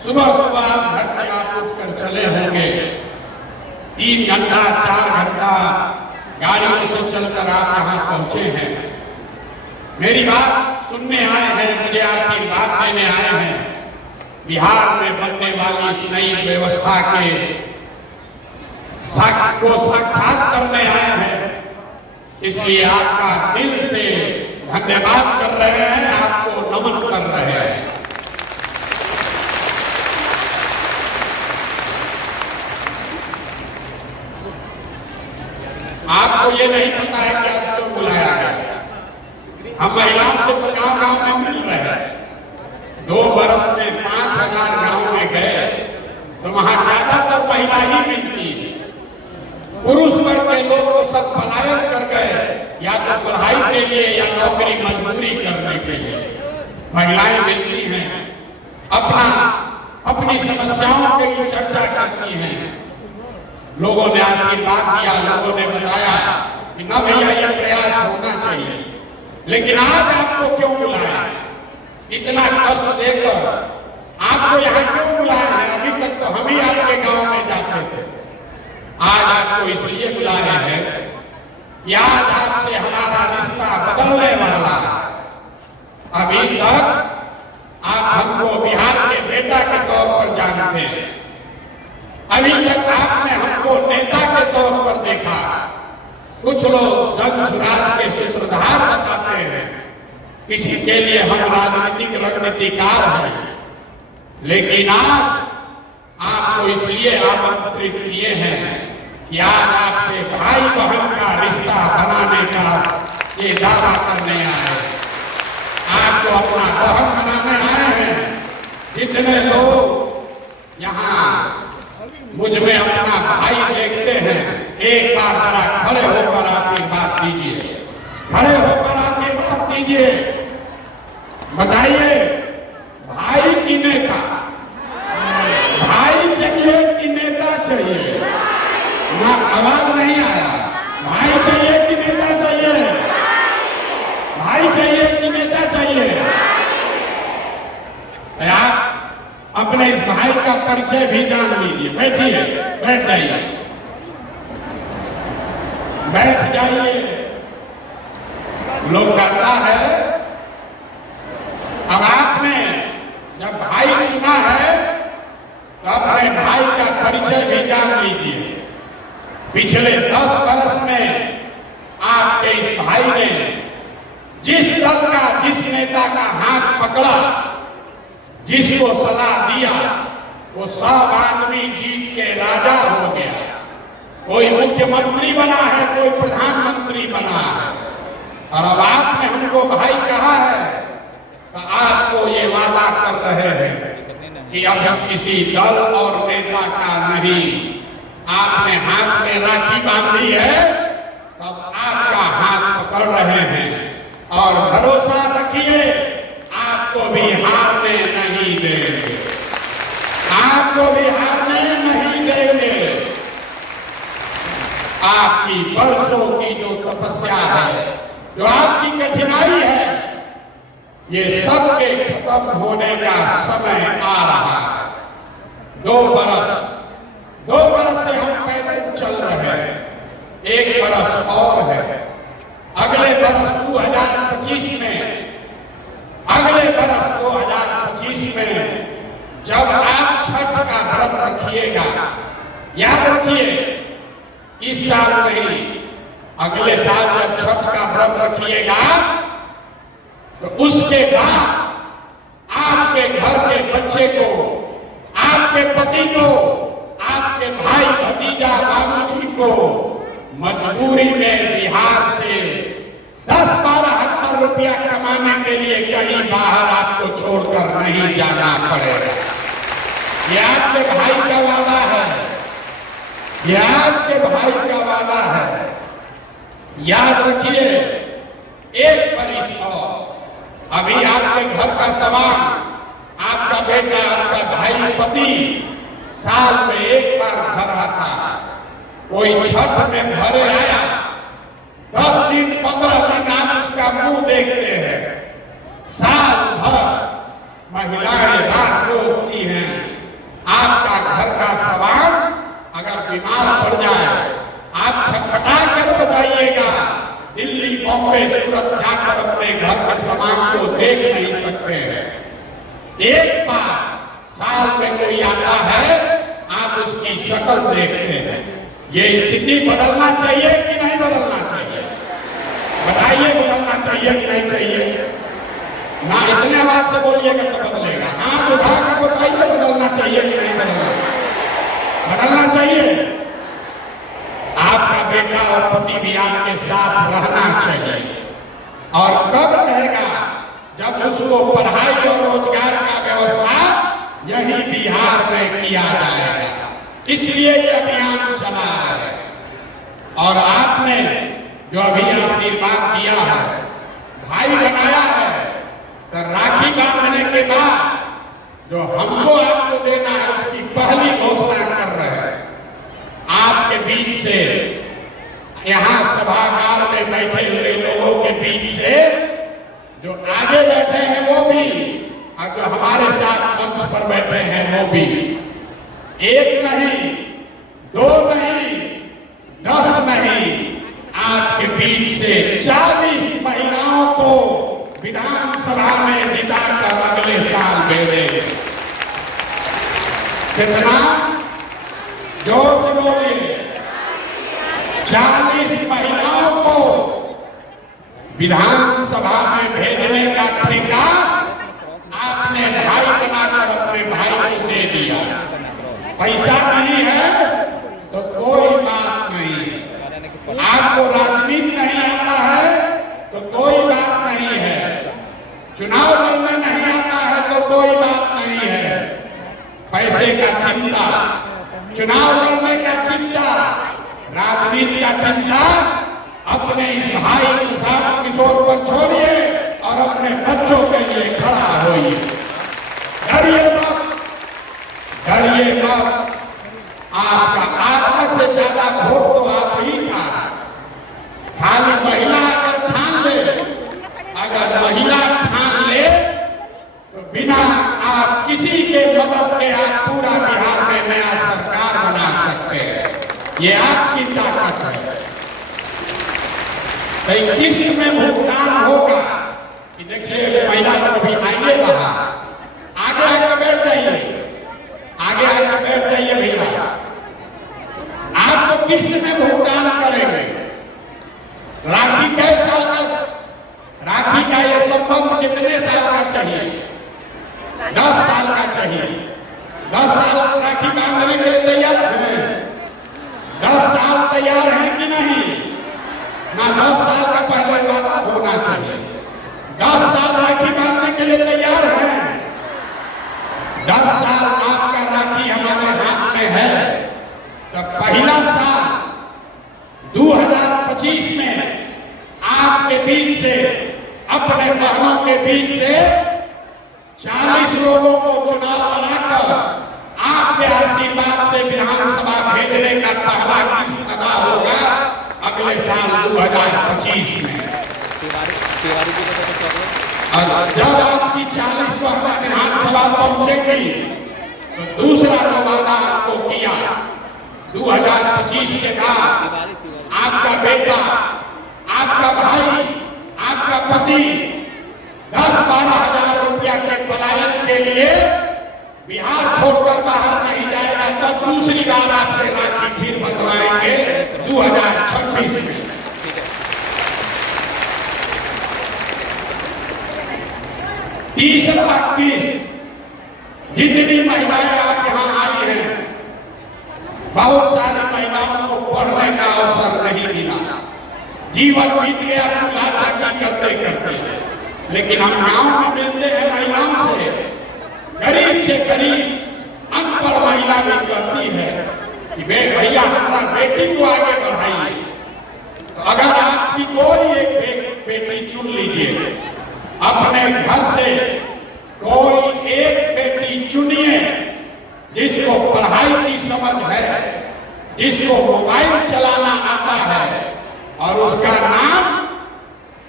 सुबह सुबह घर से आप उठकर चले होंगे, 3 घंटा 4 घंटा गाड़ियों से चलकर आप यहाँ पहुंचे हैं। मेरी बात सुनने आए हैं, मुझे आशीर्वाद देने आए हैं। बिहार में बनने वाली इस नई व्यवस्था के को साक्षात करने आए हैं, इसलिए आपका दिल से धन्यवाद कर रहे हैं, आपको नमन कर रहे हैं। आपको ये नहीं पता है कि आज क्यों बुलाया गया। हम महिलाओं से तो गांव-गांव में मिल रहे हैं। 2 बरस में 5000 गांव में गए तो वहां ज्यादातर महिला ही मिलती। पुरुष वर्ग के लोग तो सब पलायन कर गए, या तो पढ़ाई के लिए या नौकरी मजदूरी करने के लिए। महिलाएं मिलती हैं, अपनी समस्याओं की चर्चा करती हैं। लोगों ने आशीर्वाद दिया, लोगों ने बताया कि न भैया ये प्रयास होना चाहिए। लेकिन आज आपको क्यों बुलाया, इतना कष्ट देकर आपको यहाँ क्यों बुलाया है? अभी तक तो हम ही आपके गांव में जाते थे। आज आपको इसलिए बुलाए हैं कि आज आपसे हमारा रिश्ता बदलने वाला। अभी तक आप हमको बिहार के बेटा के तौर पर जानते हैं, अभी तक आपने हमको नेता के तौर पर देखा। कुछ लोग जन सुराज के सूत्रधार बताते हैं, किसी के लिए हम राजनीतिक रणनीतिकार हैं। लेकिन आज आपको इसलिए आमंत्रित किए हैं कि आज आपसे भाई बहन का रिश्ता बनाने का ये दावा करने आए, आपको अपना बहन बनाने आए हैं। जितने लोग यहाँ मुझ में अपना भाई देखते हैं, एक बार जरा खड़े होकर आशीर्वाद दीजिए, खड़े होकर आशीर्वाद दीजिए। बताइए, भाई की नेता, भाई चाहिए कि नेता चाहिए? ना आवाज नहीं आया। भाई चाहिए कि नेता चाहिए? भाई चाहिए कि नेता चाहिए? आप अपने इस भाई का परिचय भी जान लीजिए। बैठिए, बैठ जाइए, बैठ जाइए। लोग कहता है, अब आपने जब भाई चुना है तो अपने भाई का परिचय भी जान लीजिए। पिछले 10 बरस में आपके इस भाई ने जिस दल का, जिस नेता का हाथ पकड़ा, जिसको सलाह दिया, वो सब आदमी जीत के राजा हो गया। कोई मुख्यमंत्री बना है, कोई प्रधानमंत्री बना है। और अब आपने हमको भाई कहा है तो आपको ये वादा कर रहे हैं कि अब हम किसी दल और नेता का नहीं। आपने हाथ में राखी बांधी है, तब आपका हाथ पकड़ रहे हैं। और भरोसा रखिए, आपको भी हारने नहीं देंगे, आपको भी हारने नहीं देंगे। आपकी बरसों की जो तपस्या है, जो आपकी कठिनाई है, ये सब के खत्म होने का समय आ रहा है। 2 बरस से हम पैदल चल रहे हैं, 1 बरस और है। अगले बरस 2025 में, अगले बरस 2025 में जब आप छठ का व्रत रखिएगा, याद रखिए, इस साल नहीं, अगले साल जब छठ का व्रत रखिएगा तो उसके बाद आपके घर के बच्चे को, आपके पति को, आपके भाई भतीजा बाबूजी को मजबूरी में बिहार से 10-12 हजार रुपया कमाने के लिए कहीं बाहर आपको छोड़कर नहीं जाना पड़ेगा। ये आपके भाई का वादा है, ये आपके भाई का वादा है। याद रखिए, 1 बरिस और अभी आपके घर का सामान, आपका बेटा, आपका भाई, पति साल में 1 बार घर आता। कोई छठ में घरे आया, 10 दिन 15 दिन आप उसका मुंह देखते हैं। साल भर महिलाएं रात को होती हैं, बीमार पड़ जाए, आप छटपटा कर बताइएगा। दिल्ली, बॉम्बे, सूरत जाकर अपने घर के सामान को देख नहीं सकते हैं। एक बार साल में कोई आता है, आप उसकी शक्ल देखते हैं। ये स्थिति बदलना चाहिए कि नहीं बदलना चाहिए? बताइए, बदलना चाहिए कि नहीं चाहिए? ना इतने बात से बोलिएगा तो बदलेगा। हाथ उठाकर बताइए, बदलना चाहिए कि नहीं बदलना? बदलना चाहिए। आपका बेटा और पति भी आपके साथ रहना चाहिए। और कब रहेगा? जब उसको पढ़ाई और रोजगार का व्यवस्था यही बिहार में किया जाएगा। इसलिए ये अभियान चला है। और आपने जो अभी आशीर्वाद दिया है, भाई बनाया है, तो राखी बांधने के बाद जो हमको आपको देना है उसकी पहली घोषणा कर रहे हैं। आपके बीच से, यहाँ सभागार में बैठे हुए लोगों के बीच से जो आगे बैठे हैं वो भी, और जो हमारे साथ मंच पर बैठे हैं वो भी, एक नहीं, दो नहीं, 10 नहीं, आपके बीच से 40 महिलाओं को विधानसभा में जिताकर अगले साल भेजेंगे। कितना? जोर से बोलिए। 40 महिलाओं को विधानसभा में भेजने का ठेका आपने भाई बनाकर अपने भाई को दे दिया। पैसा नहीं है तो कोई बात नहीं है। आपको राजनीति नहीं आता है तो कोई बात नहीं है। चुनाव लड़ना नहीं आता है तो कोई बात नहीं है। पैसे का चिंता, चुनाव लड़ने का चिंता, राजनीति का चिंता अपने इस भाई प्रशांत किशोर पर छोड़िए और अपने बच्चों के लिए खड़ा होइए। डरिए मत, डरिए मत। आपका आधा से ज्यादा वोट तो आप ही का। खाली महिला अगर ठान ले, अगर महिला ठान ले तो बिना आप किसी के मदद के आप पूरा बिहार में नया सरकार बना सकते हैं। ये आपकी ताकत है। किस्त में भुगतान होगा कि देखिए महिला को अभी आइए रहा, आगे आके बैठ जाइए, आगे आके बैठ जाइए भैया। आप तो किस्त में भुगतान करेंगे। राखी कै साल का? राखी का ये संबंध कितने साल का चाहिए? 10 साल का चाहिए। 10 साल राखी बांधने के लिए तैयार हैं? 10 साल तैयार हैं कि नहीं? ना 10 साल का पहले वादा होना चाहिए। 10 साल राखी बांधने के लिए तैयार हैं? 10 साल आपका राखी हमारे हाथ में है। तो पहला साल 2025 में आपके बीच से, अपने बहनों के बीच से 40 लोगों को चुनाव बनाकर आपके आशीर्वाद से विधानसभा भेजने का पहला किस्त अदा होगा अगले साल 2025 में। और जब आपकी 40 बहुमत विधानसभा पहुंचेगी तो दूसरा जो वादा आपको किया 2025 के बाद आपका बेटा, आपका भाई, आपका पति 10-12 हजार रुपया के पलायन के लिए बिहार छोड़कर बाहर नहीं जाएगा। तब दूसरी बार आपसे राखी फिर बंधवाएंगे 2026 में। तीसरा किस्त, जितनी महिलाएं आप यहाँ आई हैं, बहुत सारी महिलाओं को पढ़ने का अवसर नहीं मिला। जीवन बीत गया चूल्हा चाची करते करते। लेकिन हम गांव में मिलते हैं महिलाओं से, गरीब से गरीब अनपढ़ महिला भी कहती है कि भैया हमारा बेटी को आगे बढ़ाइए। तो अगर आपकी कोई एक बेटी चुन लीजिए, अपने घर से कोई एक बेटी चुनिए जिसको पढ़ाई की समझ है, जिसको मोबाइल चलाना आता है, और उसका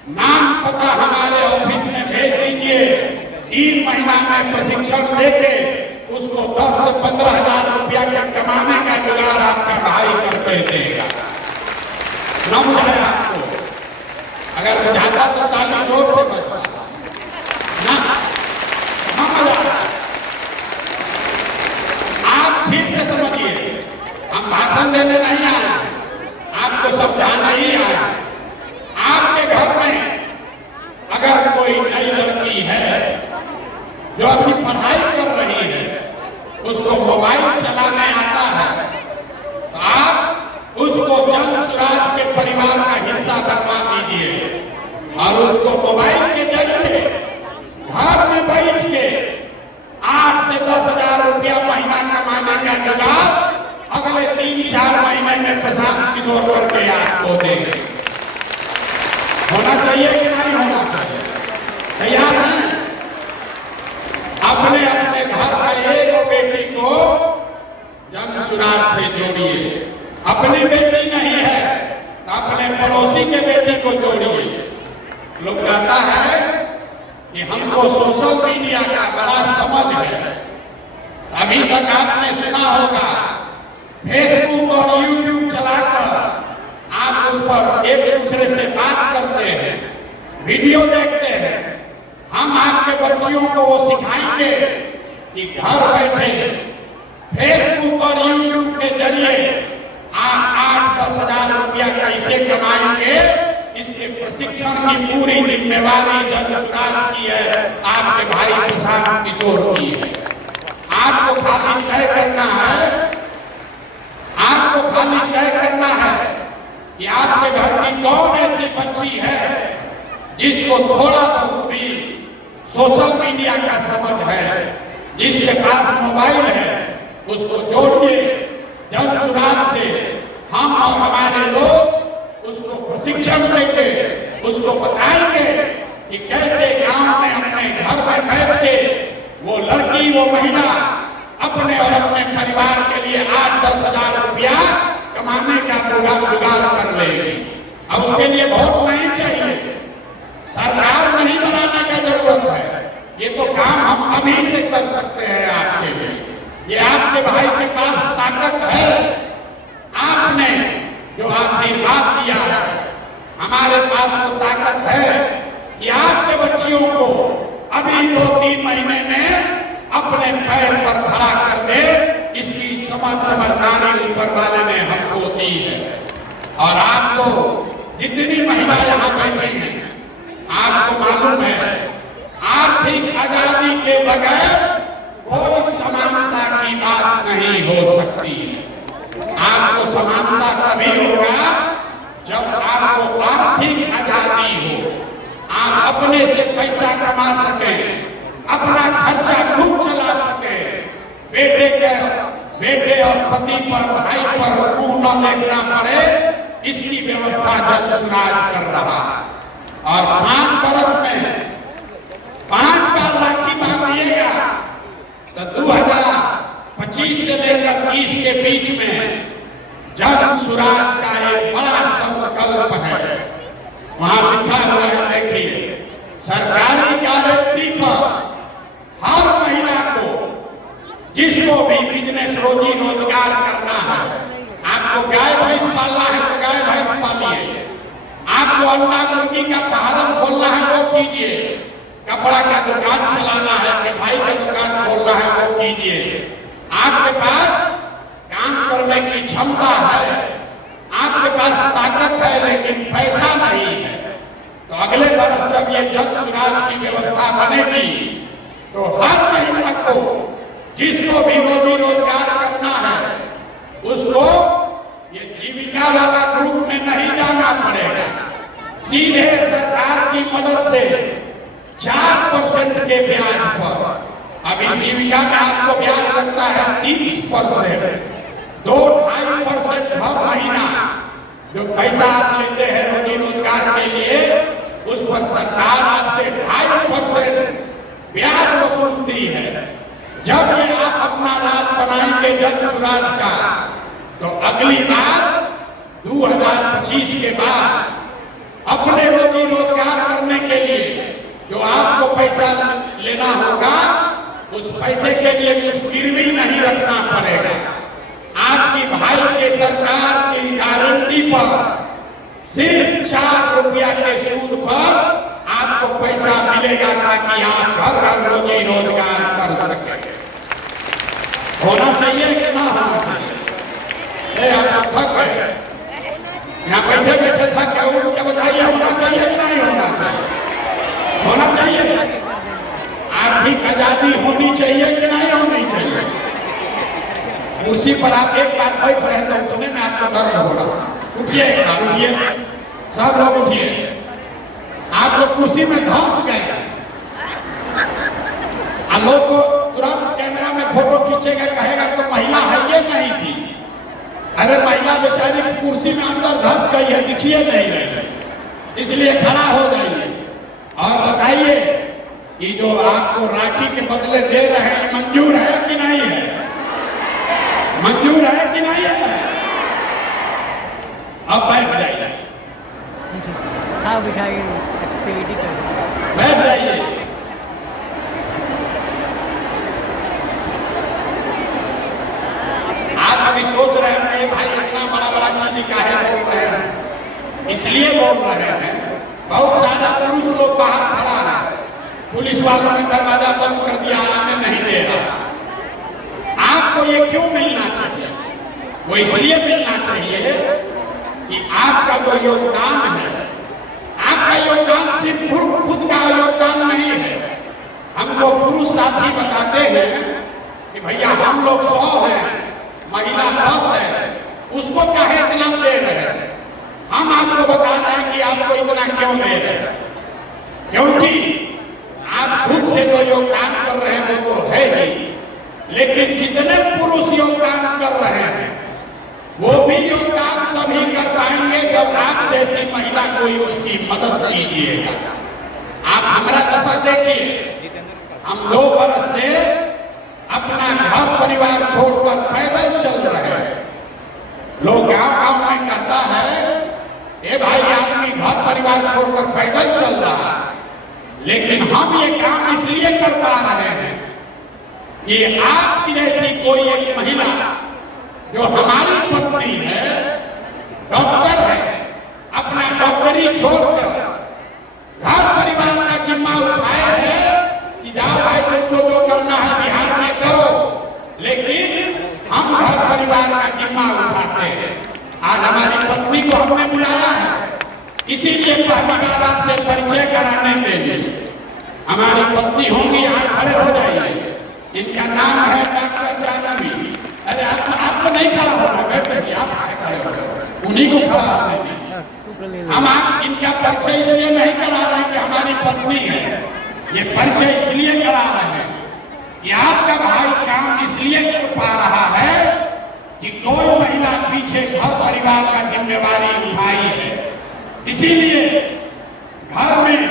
नाम पता हमारे ऑफिस में भेज दीजिए। 3 महीना में प्रशिक्षण देके उसको 10 से 15 हजार रुपया का कमाने का जुगाड़ आपका दे देगा। न बुझाए आपको? अगर बुझाता तो ताली जोर से बजता ना, आप फिर से समझिए, हम भाषण देने नहीं आए, आपको समझाना ही आया। आपके घर में अगर कोई नई लड़की है जो अभी पढ़ाई कर रही है, उसको मोबाइल चलाने आता है, तो आप उसको जन सुराज के परिवार का हिस्सा बनवा दीजिए और उसको मोबाइल के जरिए घर में बैठ के 8 से 10 हजार रुपया महीना कमाने का जुगाड़ अगले 3-4 महीने में प्रशांत किशोर करके आपको देंगे। होना चाहिए कि नहीं होना चाहिए? तैयार हैं? अपने अपने घर का एक बेटी को जन सुराज से जोड़िए। अपनी बेटी नहीं है तो अपने पड़ोसी के बेटी को जोड़िए। लोग कहता है कि हमको सोशल मीडिया का बड़ा समझ है। अभी तक आपने सुना होगा फेसबुक और यूट्यूब चलाकर आप उस पर एक दूसरे से बात करते हैं, वीडियो देखते हैं। हम आपके बच्चियों को वो सिखाएंगे कि घर बैठे फेसबुक और यूट्यूब के जरिए आप 8-10 हजार रुपया कैसे कमाएंगे, इसके प्रशिक्षण की पूरी जिम्मेवारी जन सुराज की है, आपके भाई प्रशांत किशोर की है। आपको खाली तय करना है, आपको खाली तय करना है कि आपके घर की कौन ऐसी बच्ची है जिसको थोड़ा बहुत भी सोशल मीडिया का समझ है, जिसके पास मोबाइल है, उसको जोड़िए जन सुराज से। हम और हमारे लोग उसको प्रशिक्षण देंगे, उसको बताएंगे कि कैसे गांव में अपने घर में बैठ के वो लड़की, वो महिला अपने और अपने परिवार के लिए 8-10 हजार रुपया कमाने का पूरा जुगाड़ कर लेगी। अब उसके लिए वोट नहीं चाहिए, सरकार नहीं बनाने का जरूरत है। ये तो काम हम अभी से कर सकते हैं आपके लिए। ये आपके भाई के पास ताकत है, आपने जो आशीर्वाद दिया है, हमारे पास वो ताकत है कि आपके बच्चियों को अभी 2-3 महीने में अपने पैर पर खड़ा कर दे। इसकी समझदारी ऊपर वाले ने हमको दी है। और आपको जितनी महिला यहाँ बैठी हैं, आपको मालूम है आर्थिक आजादी के बगैर कोई समानता की बात नहीं हो सकती। आपको समानता तभी होगा जब आपको आर्थिक आजादी हो, आप अपने से पैसा कमा सके, अपना खर्चा खुद चला सके, बेटे और पति पर, भाई पर मुंह न देखना पड़े, इसकी व्यवस्था जन सुराज कर रहा है। और 5 बरस में 5 बार राखी बांध दिएगा तो 2025 से लेकर 30 के बीच में जन सुराज का एक बड़ा संकल्प है। वहां लिखा हुआ है, देखिए, सरकारी गारंटी पर हर महिला को, जिसको भी बिजनेस रोजी रोजगार करना है, आपको गाय भैंस पालना है तो गाय भैंस पालिए, आपको अंडा मुर्गी का फार्म खोलना है वो कीजिए, कपड़ा का दुकान चलाना है, मिठाई का दुकान खोलना है वो कीजिए। आपके पास काम करने की क्षमता है, आपके पास ताकत है, लेकिन पैसा नहीं है, तो अगले वर्ष जब ये जन सुराज की व्यवस्था बनेगी तो हर महिला को, जिसको भी रोजी रोजगार करना है, उसको ये जीविका वाला ग्रुप में नहीं जाना पड़ेगा। सीधे सरकार की मदद से 4% के ब्याज पर, अभी जीविका में आपको ब्याज लगता है 30%, 2-2.5% हर महीना जो पैसा आप लेते हैं रोजी रोजगार के लिए, उस पर सरकार आपसे 2.5% ब्याज वसूलती है। जब ये आप अपना राज बनाएंगे जन सुराज का, तो अगली बार 2025 के बाद अपने रोजी रोजगार करने के लिए जो आपको पैसा लेना होगा, उस पैसे के लिए कुछ गिरवी नहीं रखना पड़ेगा। आपकी भाई के सरकार की सिर्फ 4 रुपया के सूद पर आपको पैसा मिलेगा ताकि आप घर घर रोजी रोजगार कर सके। होना चाहिए कि ना होना चाहिए? आप थक है, यहाँ बैठे बैठे थक गए, उठ के बताइए होना चाहिए कि नहीं होना चाहिए? होना चाहिए। आर्थिक आजादी होनी चाहिए कि नहीं होनी चाहिए? उसी पर आप एक बार बैठ रहे तो उठने में आपको दर्द हो रहा। उठिए एक बार, उठिए, सब लोग उठिए। आप लोग कुर्सी में धंस गए। लोग को तुरंत कैमरा में फोटो खींचेगा, कहेगा तो महिला है ये नहीं थी। अरे महिला बेचारी कुर्सी में अंदर धंस गई है, दिखिए नहीं रही, इसलिए खड़ा हो जाइए और बताइए कि जो आपको राखी के बदले दे रहे हैं मंजूर है कि नहीं है? मंजूर है कि नहीं है? अब बैठ जाइए, बैठ जाइए। आप अभी सोच रहे हैं भाई इतना बड़ा बड़ा चीज काहे बोल रहे हैं? इसलिए बोल रहे हैं, बहुत सारा पुरुष लोग बाहर खड़ा है, पुलिस वालों ने दरवाजा बंद कर दिया, आने नहीं दे रहा। आपको ये क्यों मिलना चाहिए? वो इसलिए मिलना चाहिए कि आपका जो योगदान है, आपका योगदान सिर्फ खुद का योगदान नहीं है। हमको पुरुष साथी बताते हैं कि भैया हम लोग 100 हैं, महिला 10 है, उसको काहे इतना दे रहे हैं? हम आपको बता रहे हैं कि आपको इतना क्यों दे रहे हैं, क्योंकि आप खुद से जो योगदान कर रहे हैं वो तो है ही, लेकिन जितने पुरुष योगदान कर रहे हैं वो भी योगदान तभी कर पाएंगे जब आप जैसी महिला कोई उसकी मदद कीजिएगा। आप हमारा दशा देखिए, हम 2 बरस से अपना घर परिवार छोड़कर पैदल चल रहे हैं। लोग गांव-गांव में कहता है ए भाई आदमी घर परिवार छोड़कर पैदल चल रहा है, लेकिन हम ये काम इसलिए कर पा रहे हैं कि आपकी जैसी कोई एक महिला जो हमारी पत्नी है, डॉक्टर है, अपना डॉक्टरी छोड़कर घर परिवार का जिम्मा उठाए है कि जाओ भाई तुमको जो करना है बिहार में करो, लेकिन हम घर परिवार का जिम्मा उठाते हैं। आज हमारी पत्नी को हमने बुलाया है, इसीलिए पहली बार आपसे परिचय कराने के लिए। हमारी पत्नी होंगी, यहाँ खड़े हो जाइए। इनका नाम है डॉक्टर जानवी। अरे आपको नहीं खड़ा होना, बैठे आप खड़े हो, उन्हीं को खड़ा होने। हम आप इनका परिचय इसलिए नहीं करा रहे कि हमारी पत्नी है, ये परिचय इसलिए करा रहे हैं कि आपका भाई काम इसलिए कर पा रहा है कि कोई महिला पीछे घर परिवार का जिम्मेवारी उठाई है। इसीलिए घर में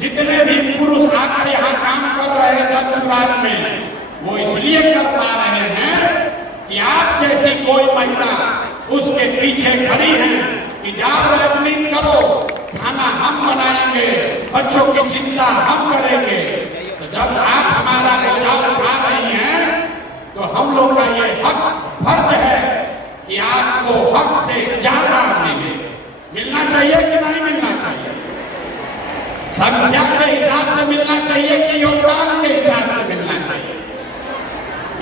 जितने भी पुरुष आकर यहाँ काम कर रहे हैं दक्षराज में, वो इसलिए कर पा रहे हैं कि आप जैसी कोई महिला उसके पीछे खड़ी है कि जाओ राजनीति करो, खाना हम बनाएंगे, बच्चों की चिंता हम करेंगे। तो जब आप हमारा बोझा उठा रही हैं तो हम लोग का ये हक फर्ज है कि आपको हक से ज्यादा मिलना चाहिए कि नहीं मिलना चाहिए? संख्या के हिसाब से मिलना चाहिए कि योगदान के हिसाब से मिलना चाहिए?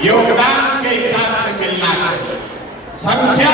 योगदान के हिसाब से मिलना चाहिए। संख्या